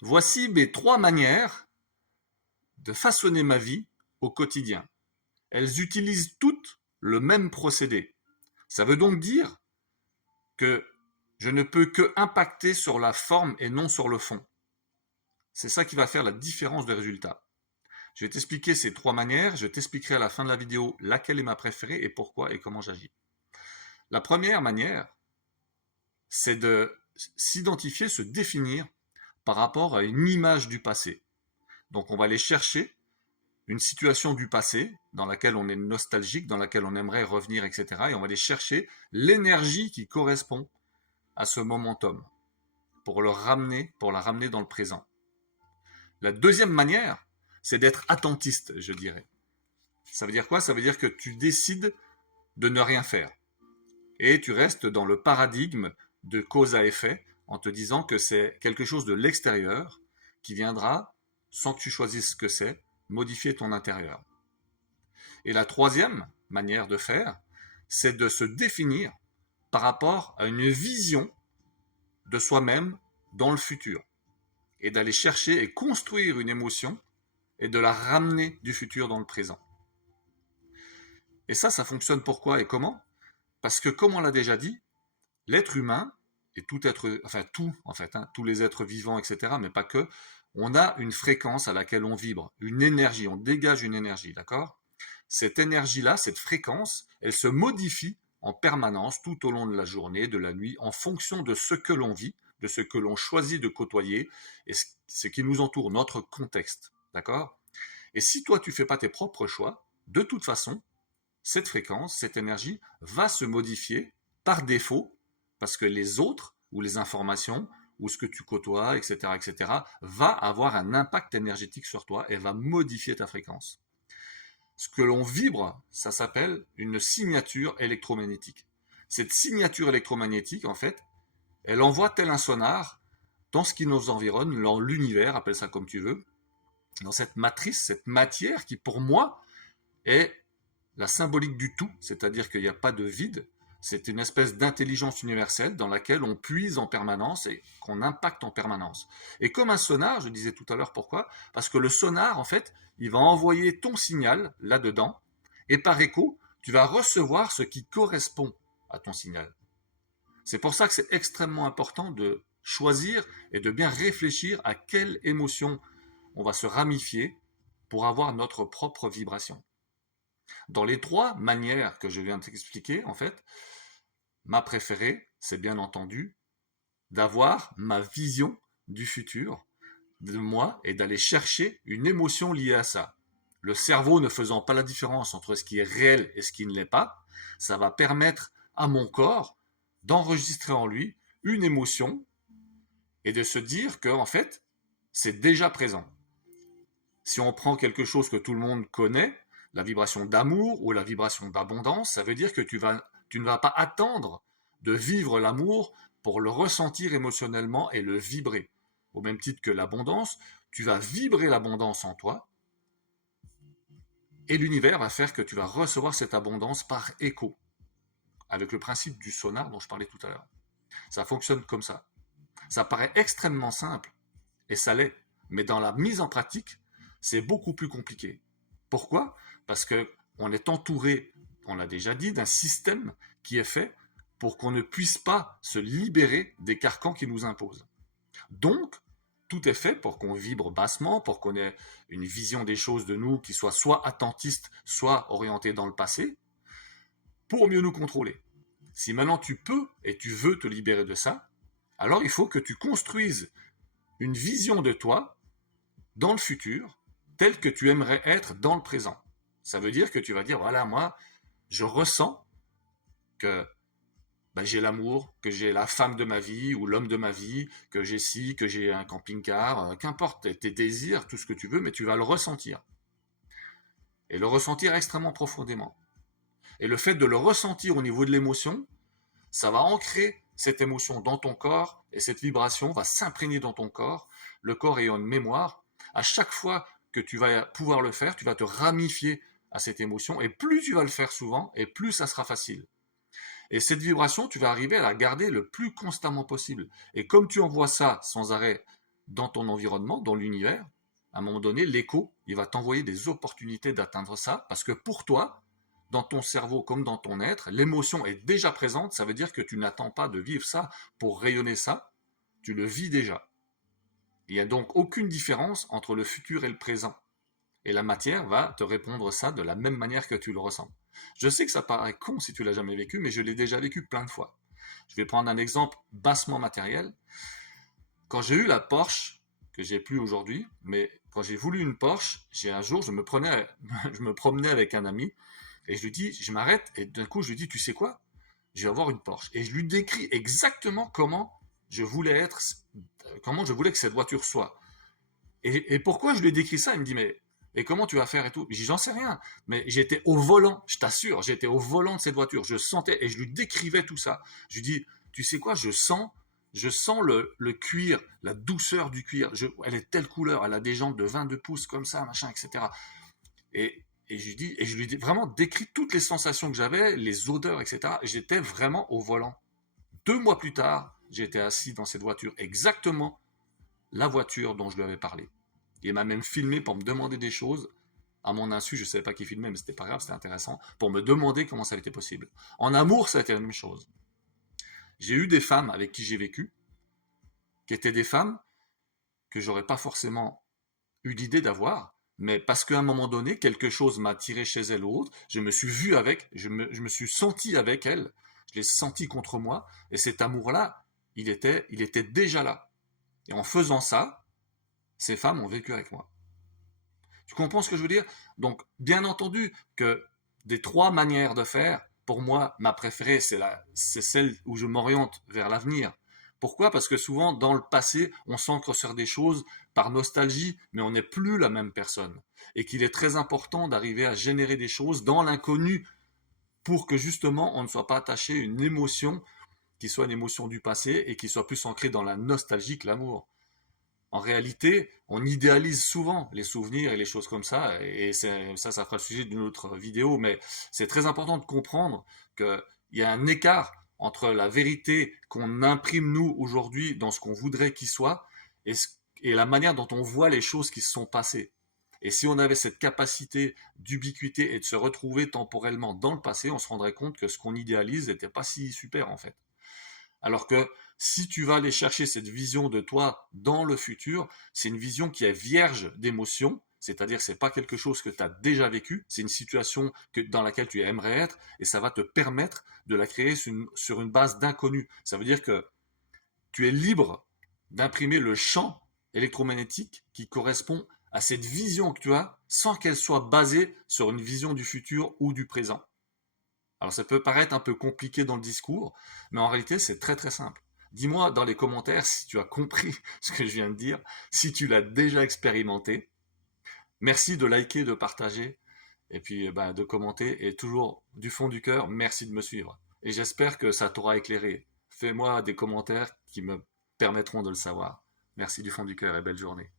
Voici mes 3 manières de façonner ma vie au quotidien. Elles utilisent toutes le même procédé. Ça veut donc dire que je ne peux que impacter sur la forme et non sur le fond. C'est ça qui va faire la différence de résultat. Je vais t'expliquer ces 3 manières, je t'expliquerai à la fin de la vidéo laquelle est ma préférée et pourquoi et comment j'agis. La première manière, c'est de s'identifier, se définir par rapport à une image du passé. Donc on va aller chercher une situation du passé dans laquelle on est nostalgique, dans laquelle on aimerait revenir, etc. Et on va aller chercher l'énergie qui correspond à ce momentum pour la ramener dans le présent. La deuxième manière, c'est d'être attentiste, je dirais. Ça veut dire quoi? Ça veut dire que tu décides de ne rien faire. Et tu restes dans le paradigme de cause à effet en te disant que c'est quelque chose de l'extérieur qui viendra, sans que tu choisisses ce que c'est, modifier ton intérieur. Et la troisième manière de faire, c'est de se définir par rapport à une vision de soi-même dans le futur et d'aller chercher et construire une émotion et de la ramener du futur dans le présent. Et ça fonctionne pourquoi et comment? Parce que, comme on l'a déjà dit, l'être humain et tout être, enfin tout en fait, tous les êtres vivants, etc., mais pas que, on a une fréquence à laquelle on vibre, une énergie, on dégage une énergie, d'accord? Cette énergie-là, cette fréquence, elle se modifie en permanence tout au long de la journée, de la nuit, en fonction de ce que l'on vit, de ce que l'on choisit de côtoyer et ce qui nous entoure, notre contexte, d'accord? Et si toi tu fais pas tes propres choix, de toute façon, cette fréquence, cette énergie va se modifier par défaut parce que les autres ou les informations ou ce que tu côtoies, etc., etc., va avoir un impact énergétique sur toi et va modifier ta fréquence. Ce que l'on vibre, ça s'appelle une signature électromagnétique. Cette signature électromagnétique, en fait, elle envoie tel un sonar dans ce qui nous environne, dans l'univers, appelle ça comme tu veux, dans cette matrice, cette matière qui, pour moi, est la symbolique du tout, c'est-à-dire qu'il n'y a pas de vide, c'est une espèce d'intelligence universelle dans laquelle on puise en permanence et qu'on impacte en permanence. Et comme un sonar, je disais tout à l'heure pourquoi, parce que le sonar, en fait, il va envoyer ton signal là-dedans, et par écho, tu vas recevoir ce qui correspond à ton signal. C'est pour ça que c'est extrêmement important de choisir et de bien réfléchir à quelle émotion on va se ramifier pour avoir notre propre vibration. Dans les 3 manières que je viens de t'expliquer, en fait, ma préférée, c'est bien entendu d'avoir ma vision du futur de moi et d'aller chercher une émotion liée à ça. Le cerveau ne faisant pas la différence entre ce qui est réel et ce qui ne l'est pas, ça va permettre à mon corps d'enregistrer en lui une émotion et de se dire que, en fait, c'est déjà présent. Si on prend quelque chose que tout le monde connaît, la vibration d'amour ou la vibration d'abondance, ça veut dire que tu ne vas pas attendre de vivre l'amour pour le ressentir émotionnellement et le vibrer. Au même titre que l'abondance, tu vas vibrer l'abondance en toi et l'univers va faire que tu vas recevoir cette abondance par écho, avec le principe du sonar dont je parlais tout à l'heure. Ça fonctionne comme ça. Ça paraît extrêmement simple, et ça l'est, mais dans la mise en pratique, c'est beaucoup plus compliqué. Pourquoi? Parce que on est entouré, on l'a déjà dit, d'un système qui est fait pour qu'on ne puisse pas se libérer des carcans qui nous imposent. Donc, tout est fait pour qu'on vibre bassement, pour qu'on ait une vision des choses de nous qui soit attentiste, soit orientée dans le passé, pour mieux nous contrôler. Si maintenant tu peux et tu veux te libérer de ça, alors il faut que tu construises une vision de toi dans le futur, telle que tu aimerais être dans le présent. Ça veut dire que tu vas dire, voilà, moi, je ressens que j'ai l'amour, que j'ai la femme de ma vie ou l'homme de ma vie, que j'ai ci, que j'ai un camping-car, qu'importe tes désirs, tout ce que tu veux, mais tu vas le ressentir. Et le ressentir extrêmement profondément. Et le fait de le ressentir au niveau de l'émotion, ça va ancrer cette émotion dans ton corps et cette vibration va s'imprégner dans ton corps. Le corps ayant une mémoire, à chaque fois que tu vas pouvoir le faire, tu vas te ramifier à cette émotion et plus tu vas le faire souvent et plus ça sera facile. Et cette vibration, tu vas arriver à la garder le plus constamment possible. Et comme tu envoies ça sans arrêt dans ton environnement, dans l'univers, à un moment donné, l'écho, il va t'envoyer des opportunités d'atteindre ça, parce que pour toi, dans ton cerveau comme dans ton être, l'émotion est déjà présente, ça veut dire que tu n'attends pas de vivre ça pour rayonner ça, tu le vis déjà. Il n'y a donc aucune différence entre le futur et le présent. Et la matière va te répondre ça de la même manière que tu le ressens. Je sais que ça paraît con si tu l'as jamais vécu, mais je l'ai déjà vécu plein de fois. Je vais prendre un exemple bassement matériel. Quand j'ai eu la Porsche, que j'ai plus aujourd'hui, mais quand j'ai voulu une Porsche, un jour, je me promenais avec un ami, et je lui dis, je m'arrête, et d'un coup, je lui dis, tu sais quoi? Je vais avoir une Porsche. Et je lui décris exactement je voulais être, comment je voulais que cette voiture soit. Et pourquoi je lui ai décrit ça? Il me dit, mais et comment tu vas faire et tout? Je dis, j'en sais rien. Mais j'étais au volant, je t'assure, j'étais au volant de cette voiture. Je sentais, et je lui décrivais tout ça. Je lui dis, tu sais quoi, je sens le cuir, la douceur du cuir. Elle est telle couleur, elle a des jantes de 22 pouces comme ça, machin, etc. Et je lui dis vraiment décrit toutes les sensations que j'avais, les odeurs, etc. Et j'étais vraiment au volant. 2 mois plus tard, j'étais assis dans cette voiture, exactement la voiture dont je lui avais parlé. Il m'a même filmé pour me demander des choses. À mon insu, je ne savais pas qui filmait, mais c'était pas grave, c'était intéressant, pour me demander comment ça était possible. En amour, ça a été la même chose. J'ai eu des femmes avec qui j'ai vécu, qui étaient des femmes que j'aurais pas forcément eu l'idée d'avoir, mais parce qu'à un moment donné, quelque chose m'a attiré chez elle ou autre, je me suis vu avec, je me suis senti avec elle, je l'ai senti contre moi, et cet amour-là, il était déjà là. Et en faisant ça, ces femmes ont vécu avec moi. Tu comprends ce que je veux dire? Donc, bien entendu que des 3 manières de faire, pour moi, ma préférée, c'est celle où je m'oriente vers l'avenir. Pourquoi? Parce que souvent, dans le passé, on s'ancre sur des choses par nostalgie, mais on n'est plus la même personne. Et qu'il est très important d'arriver à générer des choses dans l'inconnu pour que justement, on ne soit pas attaché à une émotion qui soit une émotion du passé et qui soit plus ancrée dans la nostalgie que l'amour. En réalité, on idéalise souvent les souvenirs et les choses comme ça, et ça fera le sujet d'une autre vidéo, mais c'est très important de comprendre qu'il y a un écart entre la vérité qu'on imprime nous aujourd'hui dans ce qu'on voudrait qu'il soit et la manière dont on voit les choses qui se sont passées. Et si on avait cette capacité d'ubiquité et de se retrouver temporellement dans le passé, on se rendrait compte que ce qu'on idéalise n'était pas si super en fait. Alors que si tu vas aller chercher cette vision de toi dans le futur, c'est une vision qui est vierge d'émotions, c'est-à-dire que c'est pas quelque chose que tu as déjà vécu, c'est une situation dans laquelle tu aimerais être et ça va te permettre de la créer sur une base d'inconnu. Ça veut dire que tu es libre d'imprimer le champ électromagnétique qui correspond à cette vision que tu as sans qu'elle soit basée sur une vision du futur ou du présent. Alors ça peut paraître un peu compliqué dans le discours, mais en réalité c'est très très simple. Dis-moi dans les commentaires si tu as compris ce que je viens de dire, si tu l'as déjà expérimenté. Merci de liker, de partager, et puis de commenter, et toujours du fond du cœur, merci de me suivre. Et j'espère que ça t'aura éclairé. Fais-moi des commentaires qui me permettront de le savoir. Merci du fond du cœur et belle journée.